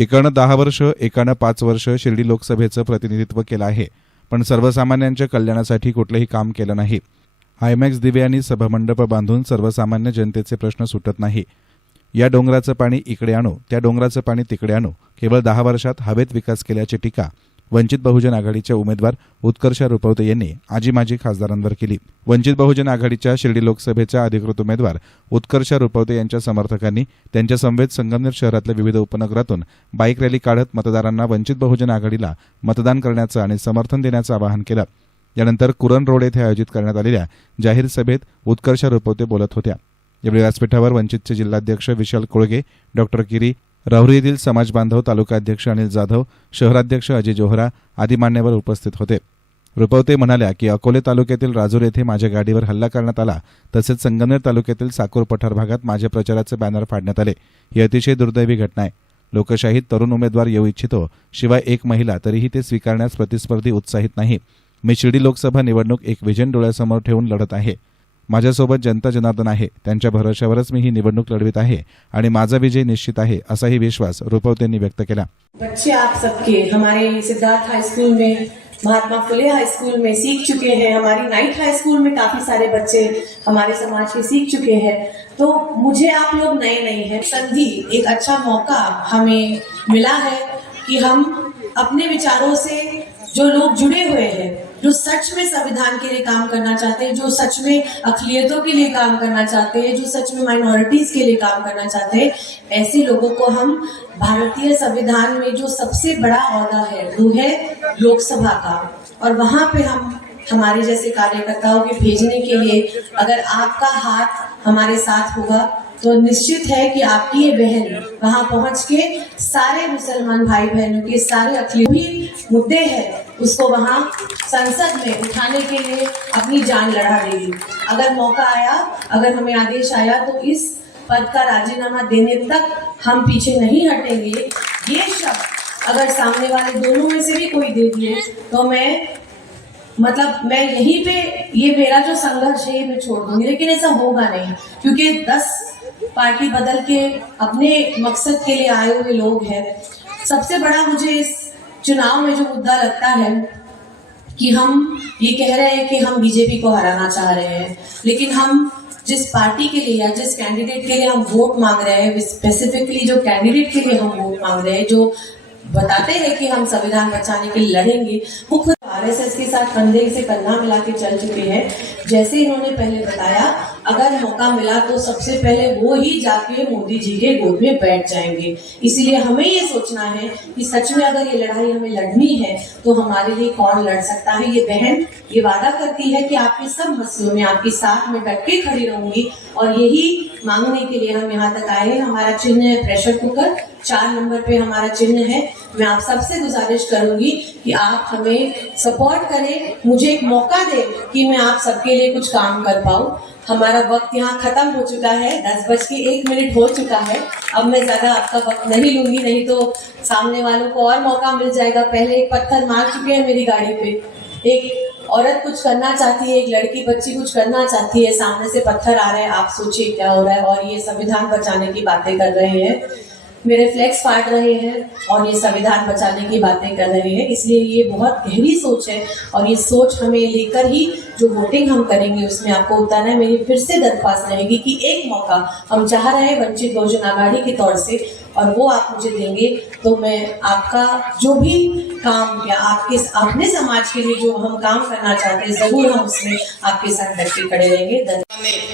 एकानं दहा वर्ष एकानं पाच वर्ष शिर्डी लोकसभेचं प्रतिनिधित्व केलं आहे. पण सर्वसामान्यांच्या कल्याणासाठी कुठलंही काम केलं नाही. आयमॅक्स दिवे आणि सभामंडप बांधून सर्वसामान्य जनतेचे प्रश्न सुटत नाही. या डोंगराचं पाणी इकडे आणू त्या डोंगराचं पाणी तिकडे आणू. केवळ दहा वर्षात हवेत विकास केल्याची टीका वंचित बहुजन आघाडीच्या उमेदवार उत्कर्ष रुपवते यांनी आजी माजी खासदारांवर केली. वंचित बहुजन आघाडीच्या शिर्डी लोकसभेच्या अधिकृत उमेदवार उत्कर्ष रुपवते यांच्या समर्थकांनी त्यांच्या समवेत संगमनेर शहरातल्या विविध उपनगरातून बाईक रॅली काढत मतदारांना वंचित बहुजन आघाडीला मतदान करण्याचं आणि समर्थन देण्याचं आवाहन केलं. यानंतर कुरण रोड येथे आयोजित करण्यात आलेल्या जाहीर सभेत उत्कर्ष रुपवते बोलत होत्या. यावेळी व्यासपीठावर वंचितचे जिल्हाध्यक्ष विशाल कोळगे डॉक्टर किरी राहुरी येथील समाज बांधव तालुकाध्यक्ष अनिल जाधव शहराध्यक्ष अजय जोहरा आदी मान्यवर उपस्थित होते. रुपवते म्हणाल्या की अकोले तालुक्यातील राजूर येथे माझ्या गाडीवर हल्ला करण्यात आला तसेच संगमनेर तालुक्यातील साकूर पठार भागात माझ्या प्रचाराचे बॅनर फाडण्यात आले. ही अतिशय दुर्दैवी घटना आहे. लोकशाहीत तरुण उमेदवार येऊ इच्छितो शिवाय एक महिला तरीही ते स्वीकारण्यास प्रतिस्पर्धी उत्साहित नाही. मी शिर्डी लोकसभा निवडणूक एक विजन डोळ्यासमोर ठेवून लढत आहे. माझ्यासोबत जनता जनार्दन आहे. त्यांच्या भरोश्यावरच मी ही निवडणूक लढवित आहे आणि माझा विजय निश्चित आहे असाही विश्वास रुपवतेंनी व्यक्त केला. बच्चे आप सबके हमारे सिद्धार्थ हाई स्कूल में महात्मा फुले हाईस्कूल में सीख चुके हैं। हमारी नाइट हाई स्कूल में काफी सारे बच्चे हमारे समाज के सीख चुके हैं। तो मुझे आप लोग नए नहीं हैं। संधि एक अच्छा मौका हमें मिला है कि हम अपने विचारों से जो लोग जुड़े हुए हैं जो सच में संविधान के लिए काम करना चाहते हैं, जो सच में अखिलियतों के लिए काम करना चाहते हैं, जो सच में माइनॉरिटीज के लिए काम करना चाहते हैं, ऐसे लोगों को हम भारतीय संविधान में जो सबसे बड़ा अहदा है, वो है लोकसभा का। और वहाँ पे हम हमारे जैसे कार्यकर्ताओं के भेजने के लिए अगर आपका हाथ हमारे साथ होगा तो निश्चित है कि आपकी ये बहन वहाँ पहुँच के सारे मुसलमान भाई बहनों के सारे अखिल मुद्दे हैं, उसको वहाँ संसद में उठाने के लिए अपनी जान लड़ा देगी। अगर मौका आया, अगर हमें आदेश आया तो इस पद का राजीनामा देने तक हम पीछे नहीं हटेंगे। ये शब्द अगर सामने वाले दोनों में से भी कोई दे दिए तो मैं मतलब मैं यहीं पे, ये मेरा जो संघर्ष है, ये मैं छोड़ दूँगी। लेकिन ऐसा होगा नहीं, क्योंकि दस पार्टी बदल के अपने मकसद के लिए आए हुए लोग हैं। सबसे बड़ा मुझे इस चुनाव में जो मुद्दा लगता है कि हम ये कह रहे हैं कि हम बीजेपी को हराना चाह रहे हैं, लेकिन हम जिस पार्टी के लिए या जिस कैंडिडेट के लिए हम वोट मांग रहे हैं स्पेसिफिकली जो कैंडिडेट के लिए हम वोट मांग रहे हैं, जो बताते हैं कि हम संविधान बचाने के लिए लड़ेंगे, वो खुद आरएसएस के साथ कंधे से कंधा मिला के चल चुके हैं। जैसे इन्होंने पहले बताया अगर मौका मिला तो सबसे पहले वो ही जाके मोदी जी के गोद में बैठ जाएँगे। इसीलिए हमें ये सोचना है कि सच में अगर ये लड़ाई हमें लड़नी है तो हमारे लिए कौन लड़ सकता है? ये बहन ये वादा करती है कि आपके सब मसलों में, आपके साथ में डट के खड़ी रहूँगी और यही मांगने के लिए हम यहाँ तक आए हैं। हमारा चिन्ह है प्रेशर कुकर चार नंबर पे हमारा चिन्ह है। मैं आप सबसे गुजारिश करूँगी कि आप हमें सपोर्ट करें। मुझे एक मौका दें कि मैं आप सबके लिए कुछ काम कर पाऊँ। हमारा वक्त यहाँ खत्म हो चुका है। दस बज के एक मिनट हो चुका है। अब मैं ज़्यादा आपका वक्त नहीं लूँगी, नहीं तो सामने वालों को और मौका मिल जाएगा। पहले एक पत्थर मार चुके हैं मेरी गाड़ी पे। एक औरत कुछ करना चाहती है, एक लड़की बच्ची कुछ करना चाहती है, सामने से पत्थर आ रहे हैं, आप सोचिए क्या हो रहा है, और ये संविधान बचाने की बातें कर रहे हैं। मेरे फ्लैक्स फाट रहे हैं, और ये संविधान बचाने की बातें कर रहे हैं। इसलिए ये बहुत गहरी सोच है, और ये सोच हमें लेकर ही जो वोटिंग हम करेंगे, उसमें आपको उतारना है। मेरी फिर से दरख्वास्त रहेगी कि एक मौका हम चाह रहे हैं वंचित बहुजन आघाड़ी के तौर से, और वो आप मुझे देंगे। तो मैं आपका जो भी काम या आपके अपने समाज के लिए जो हम काम करना चाहते हैं जरूर हम उसमें आपके साथ डट खड़े रहेंगे।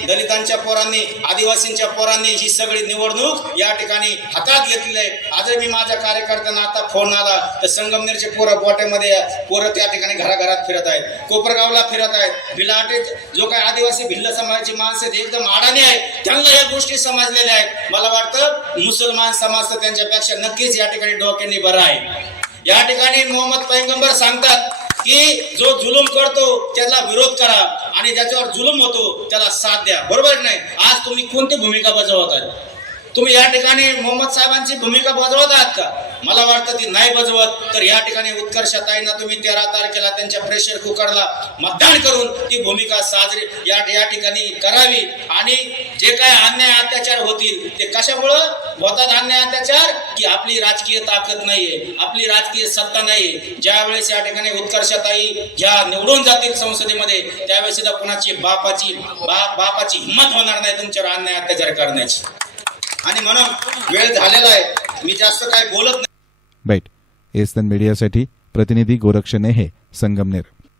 दलितांच्या पोरांनी आदिवासींच्या पोरांनी ही सगळी निवडणूक या ठिकाणी हातात घेतली आहे. आजही मी माझ्या कार्यकर्त्यांना आता फोन आला तर संगमनेरचे पोरं गोट्यामध्ये पोरं त्या ठिकाणी घराघरात फिरत आहेत. कोपरगावला फिरत आहेत. भिलाटेत जो काही आदिवासी भिल्ल समाजाची माणसं आहेत, एकदम आडाने आहेत. त्यांना या गोष्टी समजलेल्या आहेत. मला वाटतं मुसलमान समाज तर त्यांच्यापेक्षा नक्कीच या ठिकाणी डोक्यांनी बरं आहे. या ठिकाणी मोहम्मद पैगंबर सांगतात की जो जुलूम करतो त्याला विरोध करा आणि ज्याच्यावर जुलूम होतो त्याला साथ द्या. बरोबर नाही? आज तुम्ही कोणती भूमिका बजावत आहे तुम्ही या ठिकाणी मोहम्मद साहेबांची भूमिका बजावत आहात का? मला वाटतं ती नाही बजवत. तर या ठिकाणी उत्कर्षताईंना तुम्ही तेरा तारखेला त्यांच्या प्रेशर कुकरला मतदान करून ती भूमिका साजरी या या ठिकाणी करावी. आणि जे काय अन्याय अत्याचार होतील ते कशामुळं? होतात अन्याय अत्याचार की आपली राजकीय ताकद नाहीये आपली राजकीय सत्ता नाहीये. ज्या वेळेस या ठिकाणी उत्कर्षताई ज्या निवडून जातील संसदेमध्ये त्यावेळेस सुद्धा कुणाची बापाची बा- बापाची हिंमत होणार नाही तुमच्यावर अन्याय अत्याचार करण्याची. आणि म्हणून वेळ झालेला आहे. मी जास्त काय बोलत नाही. बाईट एसन मीडियासाठी प्रतिनिधी गोरक्ष नेहे संगमनेर.